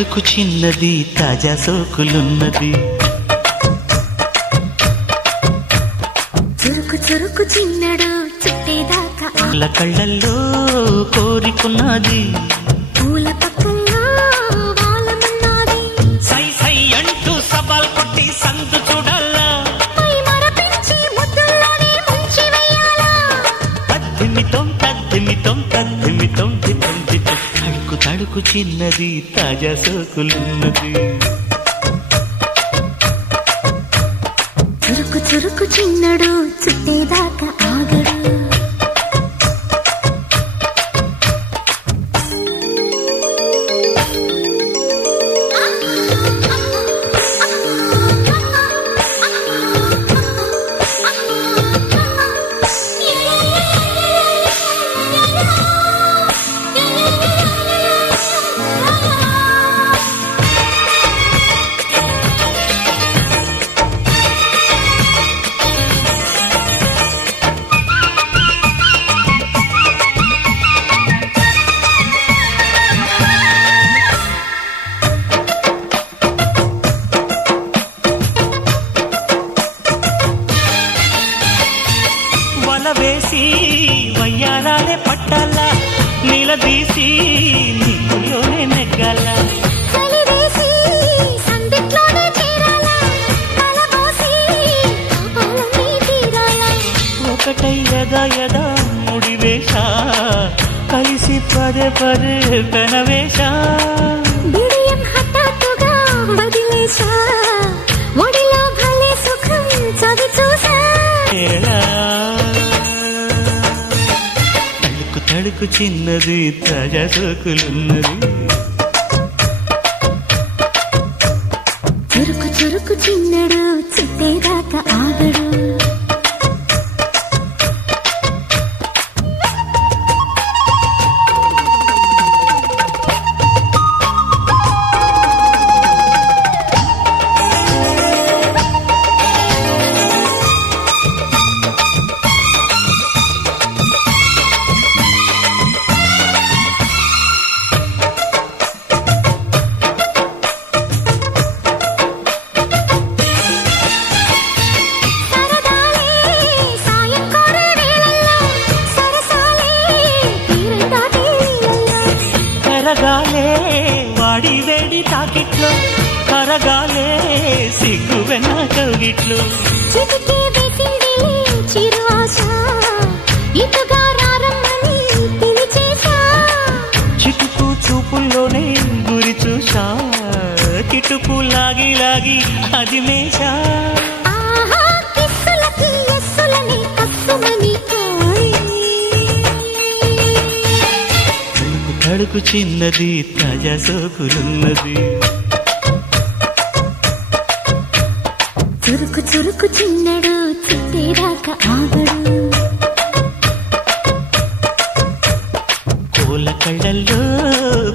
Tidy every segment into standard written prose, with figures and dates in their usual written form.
తళుకు చిన్నది తాజా సోకులున్నది చురుకు చురుకు చిన్నడు చుట్టేదాకా కళ్ళల్లో కోరికున్నది పూల పక్కల్లో వాలమన్నది సై సై అంటూ సవాల్ కొట్టి సందు చూడాలా పై మరపించి ముద్దుల్లోనే ముంచి వెయ్యాలా తద్దిమితం తద్దిమితం తద్దిమితం దితం దితం తడుకు తడుకు చిన్నది తాజా సోకులున్నది చురుకు చురుకు చిన్నడు చుట్టేదాకా ఆగడు వేసి వయ్యారాలే పట్టాల నిలదీసి నీలోనే నెగ్గాల చలివేసి సందిట్లోనే చేరాలా కలబోసి కాపాలని తీరాలా ఒకటై యదా యదా ముడివేష కలిసి పదే పదే పెనవేష బిడియం హఠాత్తుగా వదిలేశా ఒడిలో భలే సుఖం చవి చూసా తడుకు తడుకు చిన్నది తాజా సోకులున్నది చురుకు చురుకు చిన్నడు చుట్టేదాకా ఆగడు కరగాలే వాడి వేడి తాకిట్లో కరగాలే సిగ్గు వెన్న కౌగిట్లో చిటికే వేసిందిలే చిరు ఆశ ఇటుగా రారమ్మని పిలిచేశా చిటుకు చూపుల్లోనే గురి చూసా కిటుకు లాగి లాగి అది మేషా ఆహా కిస్సులకి ఎస్సులని కస్సుమని తడుకు చిన్నది తాజా సోకులున్నది చురుకు చురుకు చిన్నడు చుట్టేదాకా ఆగడు పూల కళ్ళల్లో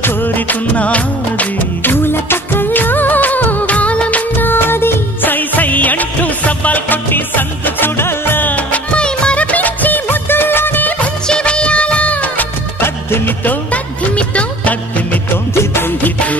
కోరికున్నది పూల పక్కల్లో వాలమన్నది సై సై అంటూ సవాల్ కొట్టి సందు చూడాలా పై మరపించి ముద్దుల్లోనే ముంచి వెయ్యాలా తద్దిమితో తద్దిమితో తద్దిమితో దితం దితం